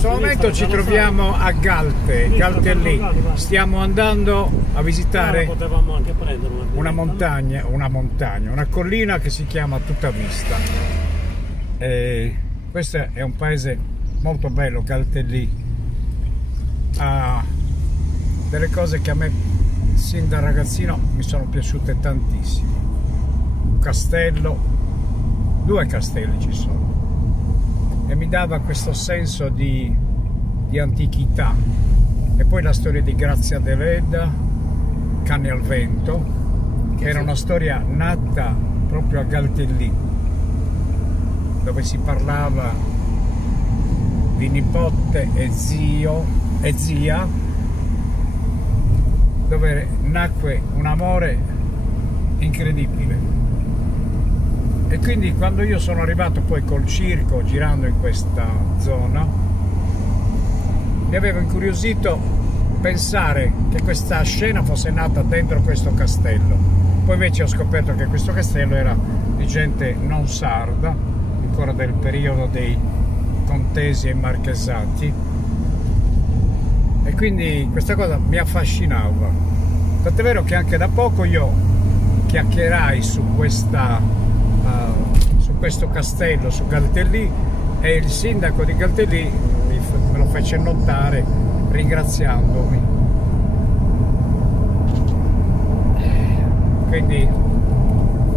questo momento ci troviamo a Galtellì. Stiamo andando a visitare una montagna, una collina che si chiama Tutta Vista. Questo è un paese molto bello, Galtellì. Ha delle cose che a me sin da ragazzino mi sono piaciute tantissimo. Un castello, 2 castelli ci sono, e mi dava questo senso di antichità. E poi la storia di Grazia Deledda, Canne al Vento, che era una storia nata proprio a Galtellì, dove si parlava di nipote e zio e zia, dove nacque un amore incredibile. E quindi quando io sono arrivato poi col circo, girando in questa zona, mi aveva incuriosito pensare che questa scena fosse nata dentro questo castello. Poi invece ho scoperto che questo castello era di gente non sarda, ancora del periodo dei contesi e marchesati, e quindi questa cosa mi affascinava. Tant'è vero che anche da poco io chiacchierai su questo castello, su Galtellì, e il sindaco di Galtellì me lo fece notare ringraziandomi. Quindi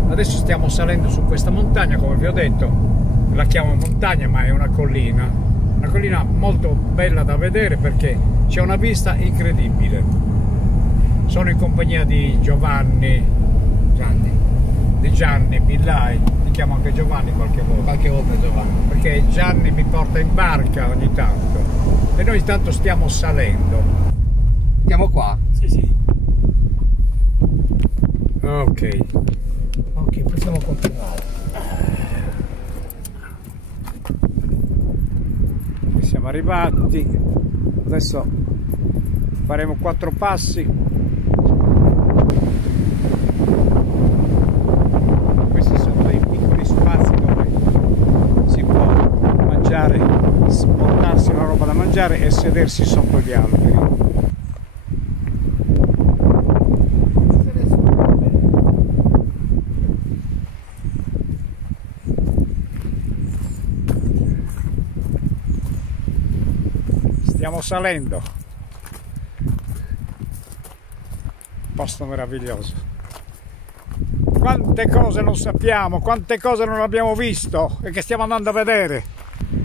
adesso stiamo salendo su questa montagna, come vi ho detto, la chiamo montagna ma è una collina molto bella da vedere perché c'è una vista incredibile. Sono in compagnia di Gianni Billai, ti chiamo anche Giovanni qualche volta Giovanni, perché Gianni mi porta in barca ogni tanto e noi intanto stiamo salendo. Siamo qua? Sì. Ok, possiamo continuare. Siamo arrivati, adesso faremo 4 passi. Portarsi la roba da mangiare e sedersi sotto gli alberi. Stiamo salendo, posto meraviglioso. Quante cose non sappiamo, quante cose non abbiamo visto e che stiamo andando a vedere.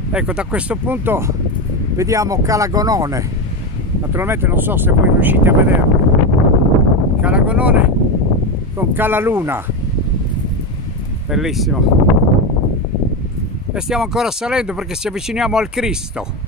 Ecco, da questo punto vediamo Cala Gonone. Naturalmente non so se voi riuscite a vederlo. Cala Gonone con Cala Luna. Bellissimo. E stiamo ancora salendo perché ci avviciniamo al Cristo.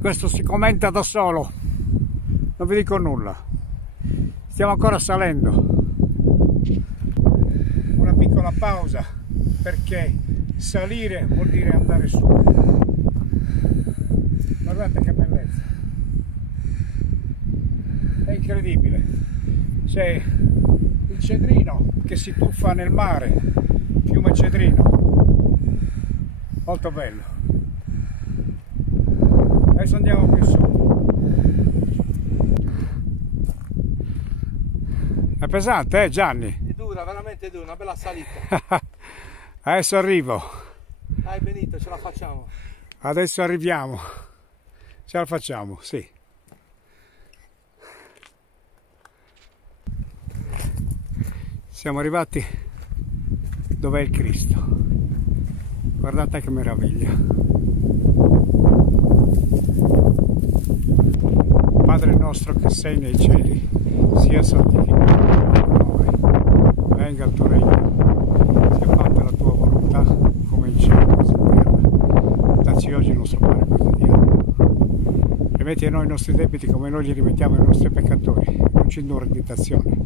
Questo si commenta da solo, non vi dico nulla. Stiamo ancora salendo. Una piccola pausa perché salire vuol dire andare su. Guardate che bellezza, è incredibile. C'è il Cedrino che si tuffa nel mare, fiume Cedrino, molto bello. Adesso andiamo più su. È pesante, Gianni? È dura, veramente dura, una bella salita. Adesso arrivo. Dai Benito, ce la facciamo. Adesso arriviamo. Ce la facciamo, sì. Siamo arrivati dove è il Cristo. Guardate che meraviglia. Padre nostro che sei nei cieli, sia santificato il tuo nome, venga il tuo regno, sia fatta la tua volontà come in cielo così in terra. Dacci oggi il nostro pane quotidiano. Rimetti a noi i nostri debiti come noi li rimettiamo ai nostri peccatori. Non ci indurre in tentazione.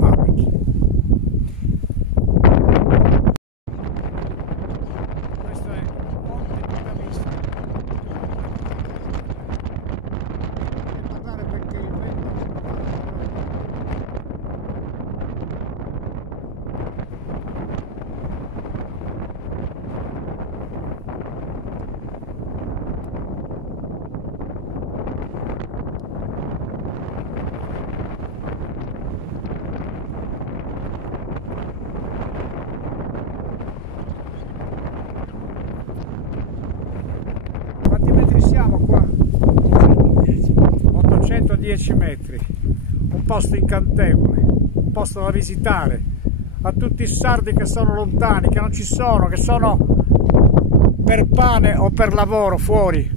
Amen. Questo è Monte Tutta Vista. 10 metri, un posto incantevole, un posto da visitare a tutti i sardi che sono lontani, che non ci sono, che sono per pane o per lavoro fuori.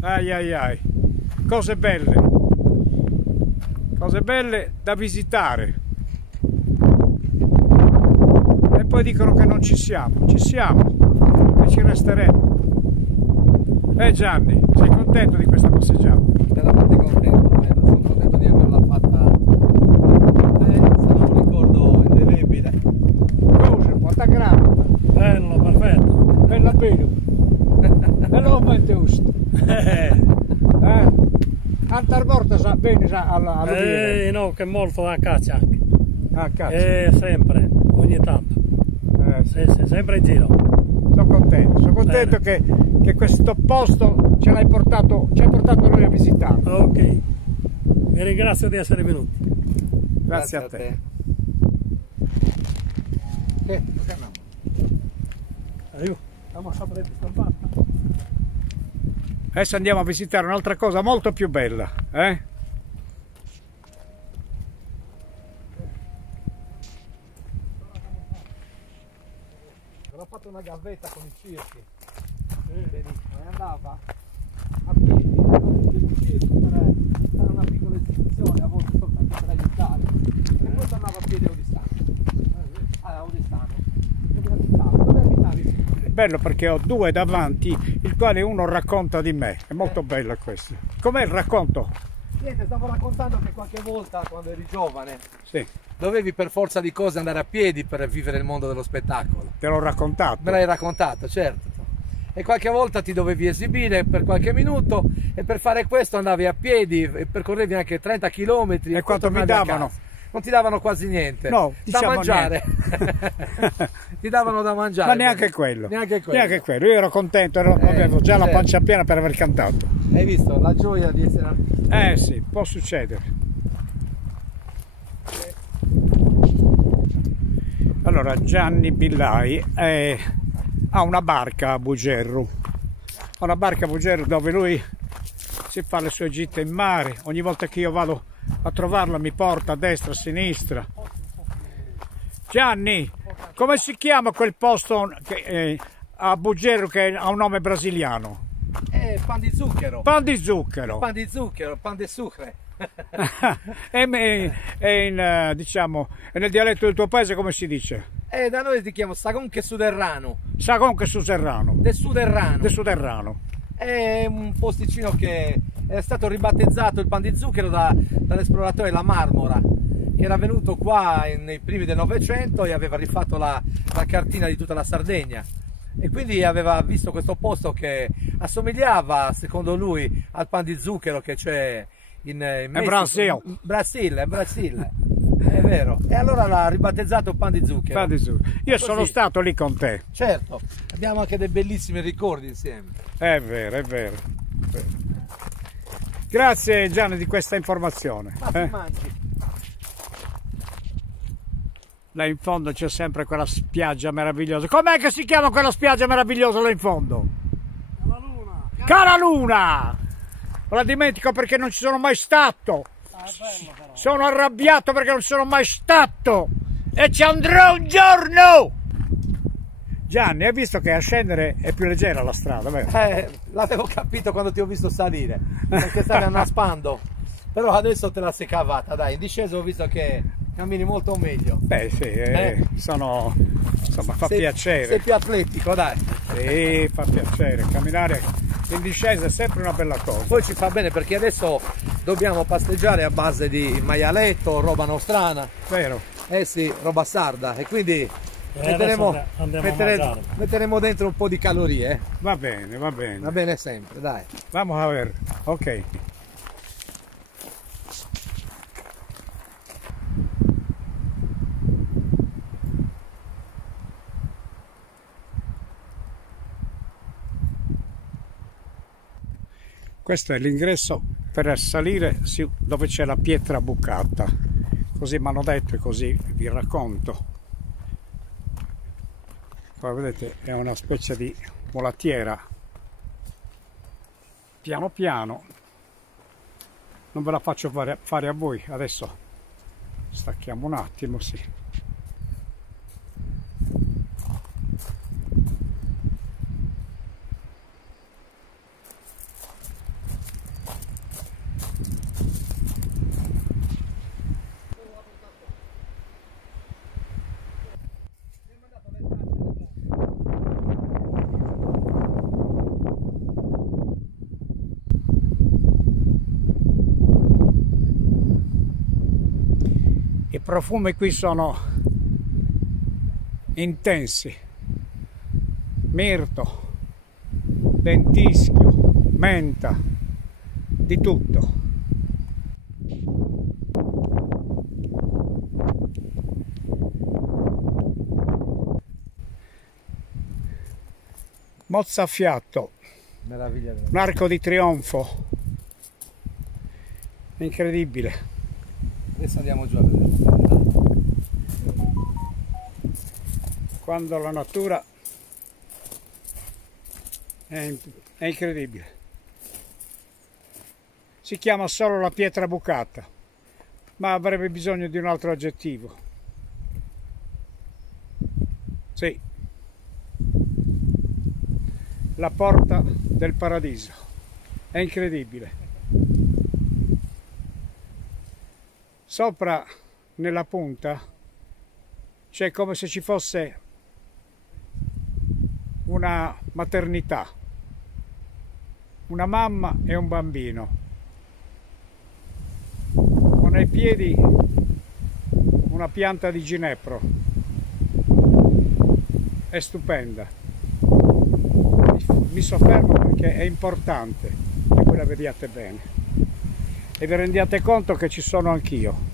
Ai ai ai, cose belle da visitare. E poi dicono che non ci siamo e ci resteremo. Gianni, sei contento di questa passeggiata? Veramente contento, sono contento di averla fatta. Sarà un ricordo indelebile. Cosa, quanta grande? Bello, perfetto. Bella bene. Bello momento giusto. Altre volte sa bene alla No, che molto a caccia anche. Ah, cazzo. Sempre, ogni tanto. Sì, sempre in giro. Sono contento che questo posto ci hai portato noi a visitare. Ok, vi ringrazio di essere venuti. Grazie a te. Andiamo a sapere stampata. Adesso andiamo a visitare un'altra cosa molto più bella, Ho fatto una gavetta con i circhi. Benissimo, e andava a piedi in un circo per fare una piccola esibizione, a volte soltanto per aiutare. E poi tornava a piedi a Odistano. A Odistano. Dove abitavi? Bello perché ho due davanti, il quale uno racconta di me. È molto bello questo. Com'è il racconto? Niente, stavo raccontando che qualche volta quando eri giovane Sì, dovevi per forza di cose andare a piedi per vivere il mondo dello spettacolo. te l'ho raccontato. Me l'hai raccontato, certo. E qualche volta ti dovevi esibire per qualche minuto e per fare questo andavi a piedi e percorrevi anche 30 km. E quanto mi tornavi a davano? casa. Non ti davano quasi niente. No, diciamo da mangiare. Ti davano da mangiare. Ma neanche quello. Neanche quello. Neanche quello. Io ero contento, avevo già la certo. pancia piena per aver cantato. Hai visto la gioia di essere artista? Sì, può succedere. Allora, Gianni Billai ha una barca a Bugerru. Ha una barca a Bugerru dove lui si fa le sue gite in mare. Ogni volta che io vado a trovarlo mi porta a destra, a sinistra. Gianni, come si chiama quel posto a Bugerru che ha un nome brasiliano? Pan di zucchero. Pan di zucchero. Pan di zucchero, pan di sucre. Diciamo, nel dialetto del tuo paese come si dice? Da noi si chiama Sagonche Suderrano. Sagonche Suderrano. De Suderrano. De Suderrano. È un posticino che è stato ribattezzato il Pan di zucchero dall'esploratore La Marmora, che era venuto qua nei primi del Novecento e aveva rifatto la cartina di tutta la Sardegna. E quindi aveva visto questo posto che assomigliava, secondo lui, al pan di zucchero che c'è in Messico. Brasile. È vero. E allora l'ha ribattezzato pan di zucchero. Pan di zucchero. Io sono stato lì con te. Certo, abbiamo anche dei bellissimi ricordi insieme. È vero, è vero. Grazie Gianni di questa informazione. Ma si mangi. Là in fondo c'è sempre quella spiaggia meravigliosa. Com'è che si chiama quella spiaggia meravigliosa là in fondo? Cala Luna. Cala Luna! Me la dimentico perché non ci sono mai stato. Bello però. Sono arrabbiato perché non sono mai stato. E ci andrò un giorno! Gianni, hai visto che a scendere è più leggera la strada, vero? L'avevo capito quando ti ho visto salire, perché stavi annaspando. Però adesso te la sei cavata, dai. In discesa ho visto che cammini molto meglio. Beh sì, insomma fa piacere. Sei più atletico, dai. Sì, fa piacere. Camminare in discesa è sempre una bella cosa. Poi ci fa bene perché adesso dobbiamo pasteggiare a base di maialetto, roba nostrana. Vero? Eh sì, roba sarda. E quindi metteremo dentro un po' di calorie. Va bene, va bene. Va bene sempre, dai. Vamos a ver. Ok. Questo è l'ingresso per salire dove c'è la pietra bucata, così mi hanno detto e così vi racconto. Qua vedete è una specie di mulattiera, piano piano non ve la faccio fare a voi. Adesso stacchiamo un attimo, sì. I profumi qui sono intensi: mirto, lentischio, menta, di tutto. Mozzafiato, Meraviglia. un arco di trionfo, incredibile. Adesso andiamo giù a vedere. Quando la natura è incredibile. Si chiama solo la pietra bucata, ma avrebbe bisogno di un altro aggettivo. Sì, la porta del paradiso. È incredibile. Sopra, nella punta, c'è come se ci fosse una maternità, una mamma e un bambino, con ai piedi una pianta di ginepro. È stupenda. Mi soffermo perché è importante che voi la vediate bene e vi rendiate conto che ci sono anch'io.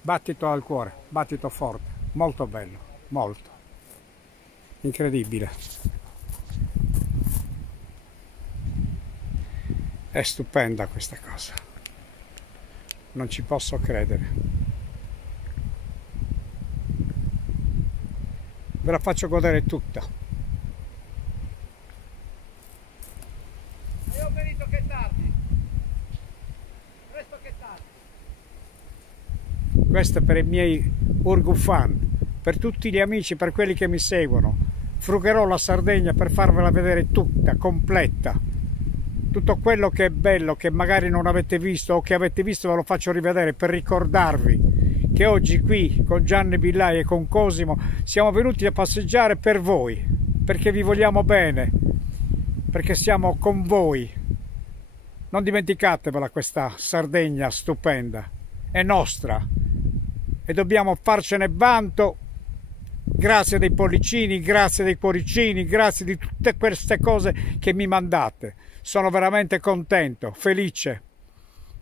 Battito al cuore, battito forte, molto bello, molto incredibile. È stupenda questa cosa, non ci posso credere. Ve la faccio godere tutta. E ho venito che tardi. Presto che tardi. Questo è per i miei Urgu fan, per tutti gli amici, per quelli che mi seguono. Frugherò la Sardegna per farvela vedere tutta, completa. Tutto quello che è bello, che magari non avete visto o che avete visto ve lo faccio rivedere per ricordarvi che oggi qui con Gianni Billai e con Cosimo siamo venuti a passeggiare per voi, perché vi vogliamo bene, perché siamo con voi. Non dimenticatevela questa Sardegna stupenda, è nostra e dobbiamo farcene vanto. Grazie dei pollicini, grazie dei cuoricini, grazie di tutte queste cose che mi mandate. Sono veramente contento, felice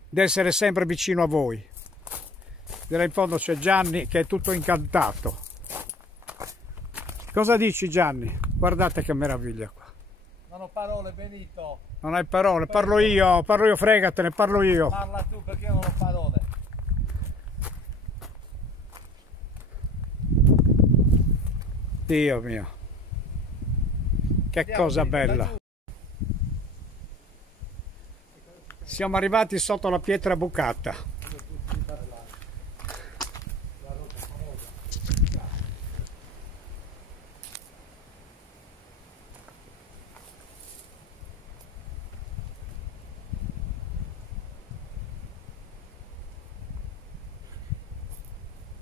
di essere sempre vicino a voi. Là in fondo c'è Gianni che è tutto incantato. Cosa dici, Gianni? Guardate che meraviglia qua. Non ho parole, Benito. Non hai parole, parlo io, fregatene, parlo io. Parla tu perché io non ho parole. Dio mio, che Andiamo, cosa Benito, bella. Siamo arrivati sotto la pietra bucata.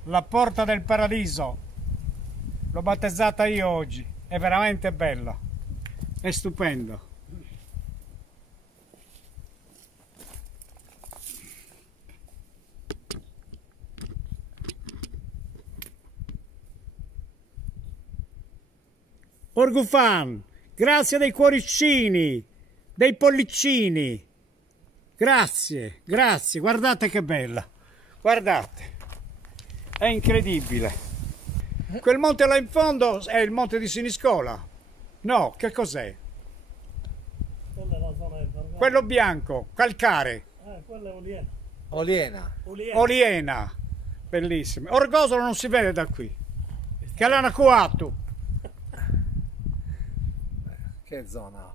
La porta del paradiso, l'ho battezzata io oggi, è veramente bella, è stupendo. Orgufan, grazie dei cuoricini, dei pollicini, grazie, grazie, guardate che bella, guardate. È incredibile. Quel monte là in fondo è il monte di Siniscola. No, che cos'è? Quella è la zona del Gargano. Quello bianco, calcare. Quella è Oliena. Oliena. Oliena. Oliena. bellissimo. Orgosolo non si vede da qui, che l'hanno acquato. Che zona.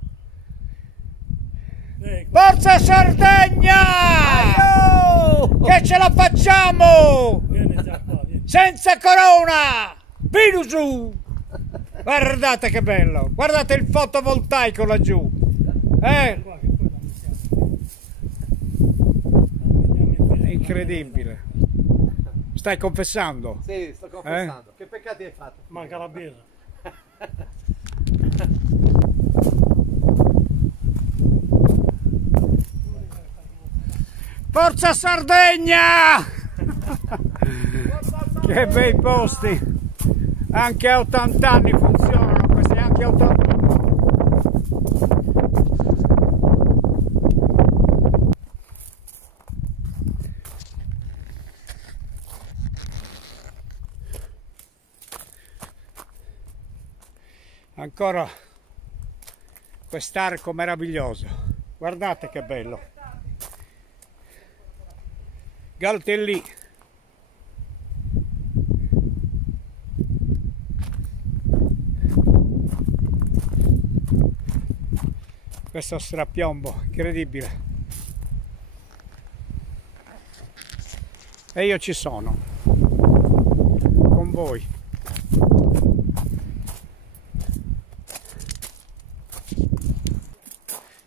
Forza Sardegna! Che ce la facciamo! Vieni già qua, vieni. Senza corona! Vino su! Guardate che bello! Guardate il fotovoltaico laggiù! Qua, che poi la mettiamo. È incredibile! Stai confessando? Sì, sto confessando. Che peccati hai fatto? Manca la birra. Forza Sardegna! Che bei posti! Anche a 80 anni funzionano questi, anche a 80 anni. Ancora quest'arco meraviglioso, guardate che bello. Galtellì. Questo strapiombo incredibile. E io ci sono con voi.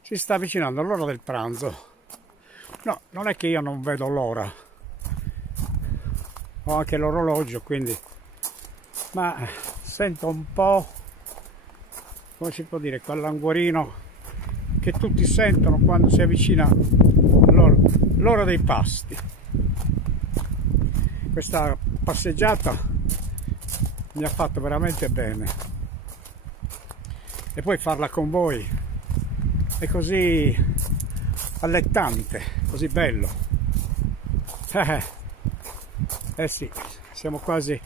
Si sta avvicinando l'ora del pranzo. No, non è che io non vedo l'ora, ho anche l'orologio, quindi, ma sento un po', come si può dire, quell'anguorino che tutti sentono quando si avvicina l'ora dei pasti. Questa passeggiata mi ha fatto veramente bene, e poi farla con voi è così allettante, così bello. Eh sì, siamo quasi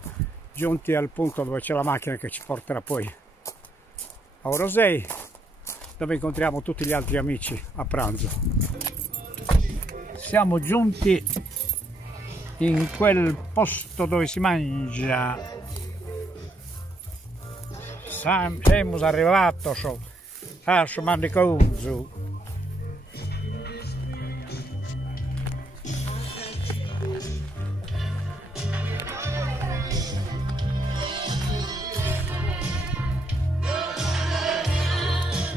giunti al punto dove c'è la macchina che ci porterà poi a Orosei, dove incontriamo tutti gli altri amici a pranzo. Siamo giunti in quel posto dove si mangia. Siamo arrivati a Mandiconzu.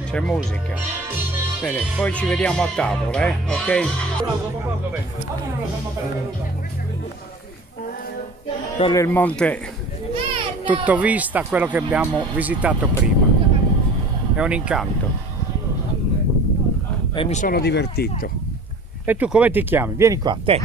C'è musica. Bene, poi ci vediamo a tavola, ok? Quello è il monte tutto vista, quello che abbiamo visitato prima. È un incanto. E mi sono divertito. E tu come ti chiami? Vieni qua, te.